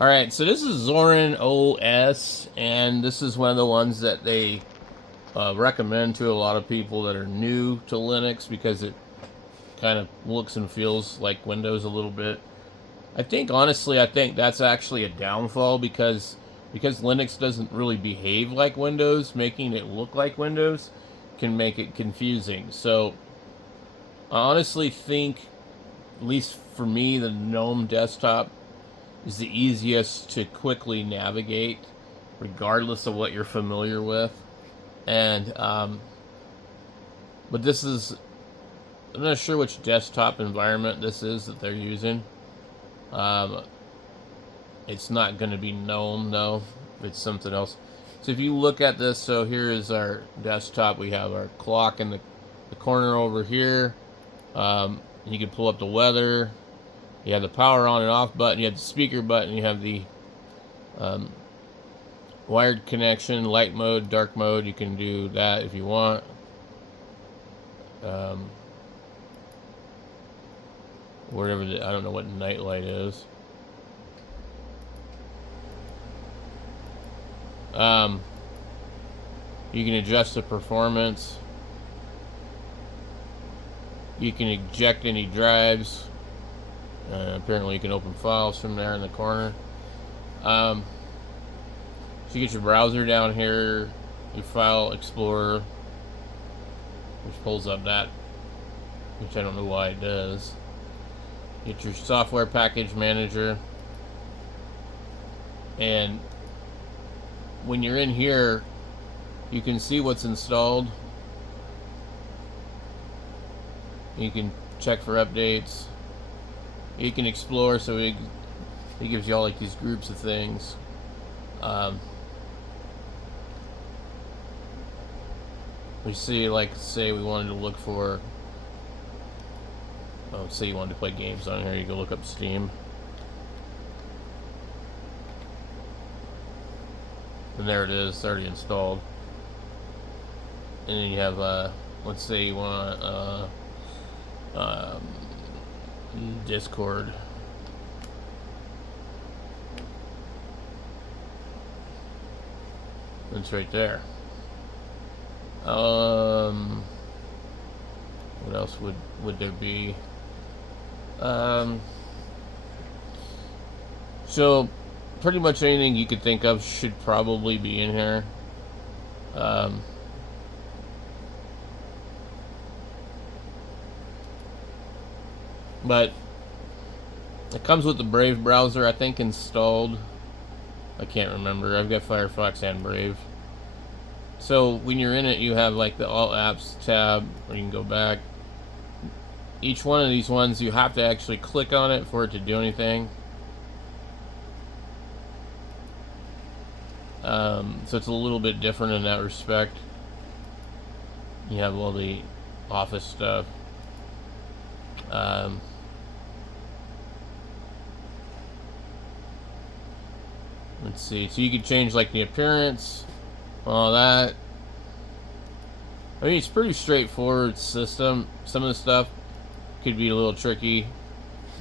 Alright, so this is Zorin Os, and this is one of the ones that they recommend to a lot of people that are new to Linux because it kind of looks and feels like Windows a little bit. Honestly, I think that's actually a downfall because Linux doesn't really behave like Windows, making it look like Windows can make it confusing. So, I honestly think, at least for me, the GNOME desktop is the easiest to quickly navigate, regardless of what you're familiar with. And but this is, I'm not sure which desktop environment this is that they're using. Um, it's not going to be GNOME though. It's something else. So if you look at this, so here is our desktop. We have our clock in the corner over here. You can pull up the weather. You have the power on and off button. You have the speaker button. You have the wired connection, light mode, dark mode. You can do that if you want. Wherever I don't know what night light is. You can adjust the performance. You can eject any drives. Apparently you can open files from there in the corner. So you get your browser down here, your file explorer, which pulls up that, which I don't know why it does. Get your software package manager, and when you're in here, you can see what's installed. You can check for updates. You can explore, so it gives you all like these groups of things. We see, like, say we wanted to look for, say you wanted to play games on here, you go look up Steam. And there it is, it's already installed. And then you have, let's say you want Discord. It's right there. What else would there be? So pretty much anything you could think of should probably be in here. But it comes with the Brave browser, I think, installed. I can't remember. I've got Firefox and Brave. So when you're in it, you have like the All Apps tab, where you can go back. Each one of these ones, you have to actually click on it for it to do anything. So it's a little bit different in that respect. You have all the Office stuff. Let's see. So you can change like the appearance, all that. I mean, it's pretty straightforward system. Some of the stuff could be a little tricky,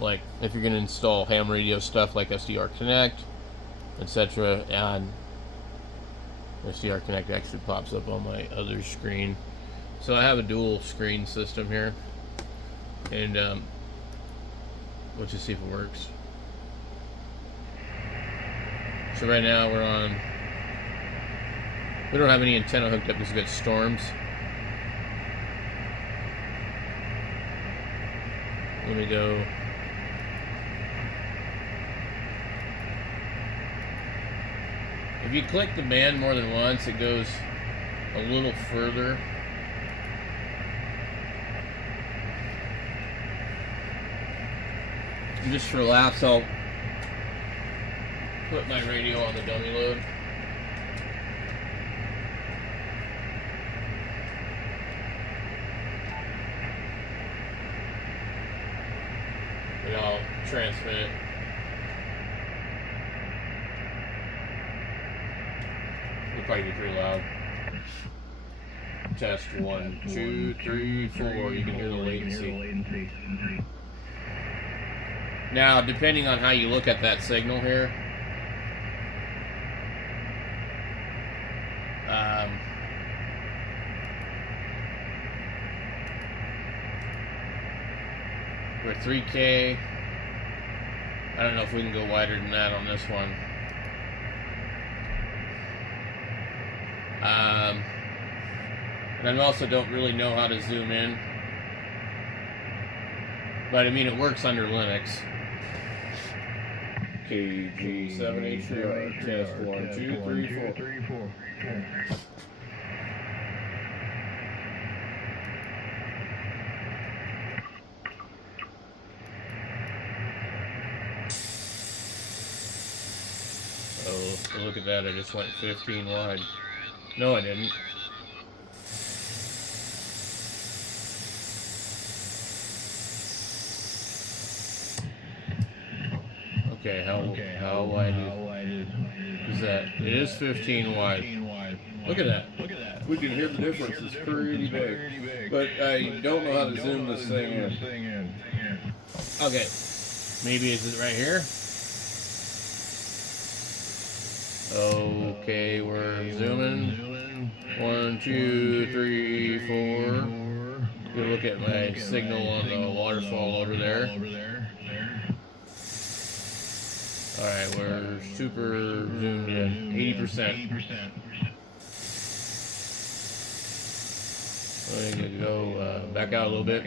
like if you're going to install ham radio stuff like SDR Connect, etc. And SDR Connect actually pops up on my other screen. So I have a dual screen system here, and let's just see if it works. So right now we're on. We don't have any antenna hooked up because we've got storms. Let me go. If you click the band more than once, it goes a little further. And just for laughs, I'll put my radio on the dummy load. And I'll transmit it. It'll probably be pretty loud. Test 1, 2, 3, 4. You can hear the latency. Now, depending on how you look at that signal here, We're 3K. I don't know if we can go wider than that on this one. And I also don't really know how to zoom in. But I mean, it works under Linux. KG7HDR, test 1, 2, 3, 4. Oh, look at that, I just went 15 wide. No, I didn't. Okay, how wide is that? It is 15 wide. Look at that. We can hear the difference. It's pretty big. But I don't know how to zoom this thing in. Okay. Maybe is it right here? Okay, we're zooming. 1, 2, 3, 4. You look at my signal on the waterfall over there. Alright, we're super zoomed in. 80%. I'm going to go back out a little bit.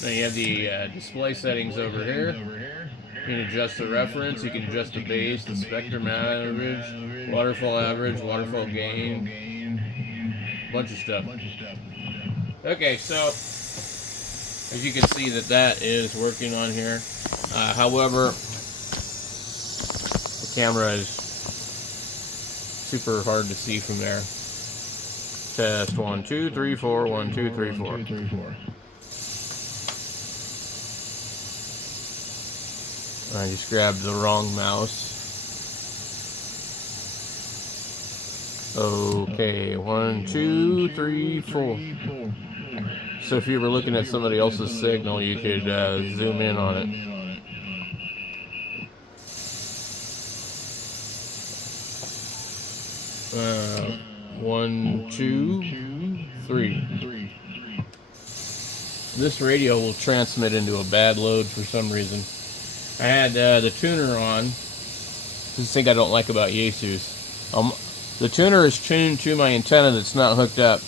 Now you have the display settings over here. You can adjust the reference, you can adjust the base, the spectrum average, waterfall gain, bunch of stuff. Okay, so as you can see that is working on here. However, the camera is super hard to see from there. Test 1, 2, 3, 4, 1, 2, 3, 4. I just grabbed the wrong mouse. Okay, 1, 2, 3, 4. So if you were looking at somebody else's signal, you could zoom in on it. One, 2, 3. This radio will transmit into a bad load for some reason. I had the tuner on. This is the thing I don't like about Yaesus. The tuner is tuned to my antenna that's not hooked up.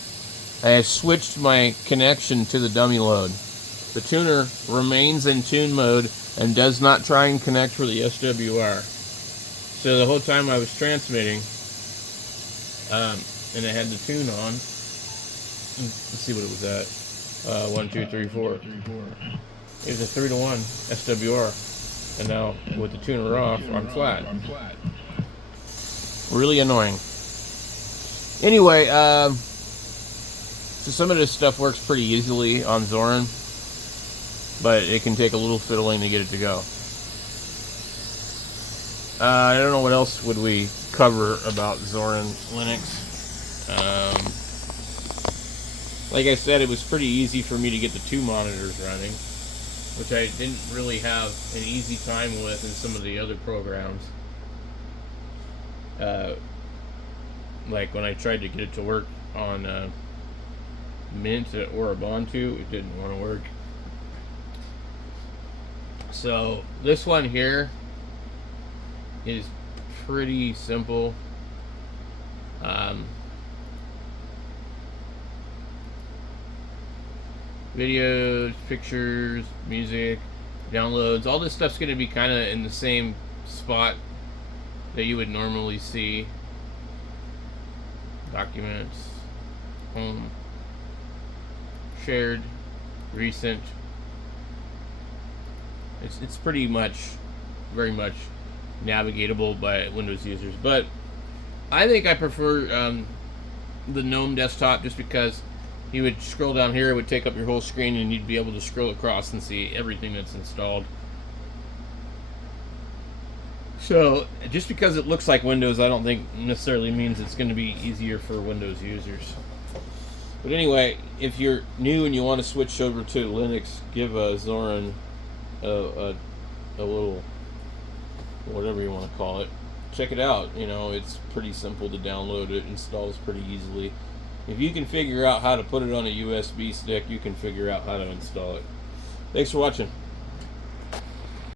I have switched my connection to the dummy load. The tuner remains in tune mode and does not try and connect for the SWR. So the whole time I was transmitting, and I had the tune on. Let's see what it was at. 1, 2, 3, 4. It was a 3-to-1 SWR. And now with the tuner off, I'm flat. Really annoying. Anyway, so some of this stuff works pretty easily on Zorin, but it can take a little fiddling to get it to go. I don't know what else would we cover about Zorin Linux. Like I said, it was pretty easy for me to get the 2 monitors running, which I didn't really have an easy time with in some of the other programs. Like when I tried to get it to work on Mint or Ubuntu, it didn't want to work. So this one here is pretty simple. Videos, pictures, music, downloads, all this stuff's going to be kind of in the same spot that you would normally see. Documents, home, shared, recent. It's pretty much, very much navigatable by Windows users, but I think I prefer the GNOME desktop just because you would scroll down here, it would take up your whole screen, and you'd be able to scroll across and see everything that's installed. So, just because it looks like Windows, I don't think necessarily means it's going to be easier for Windows users. But anyway, if you're new and you want to switch over to Linux, give Zorin a little, whatever you want to call it. Check it out. You know, it's pretty simple to download. It installs pretty easily. If you can figure out how to put it on a USB stick, you can figure out how to install it. Thanks for watching.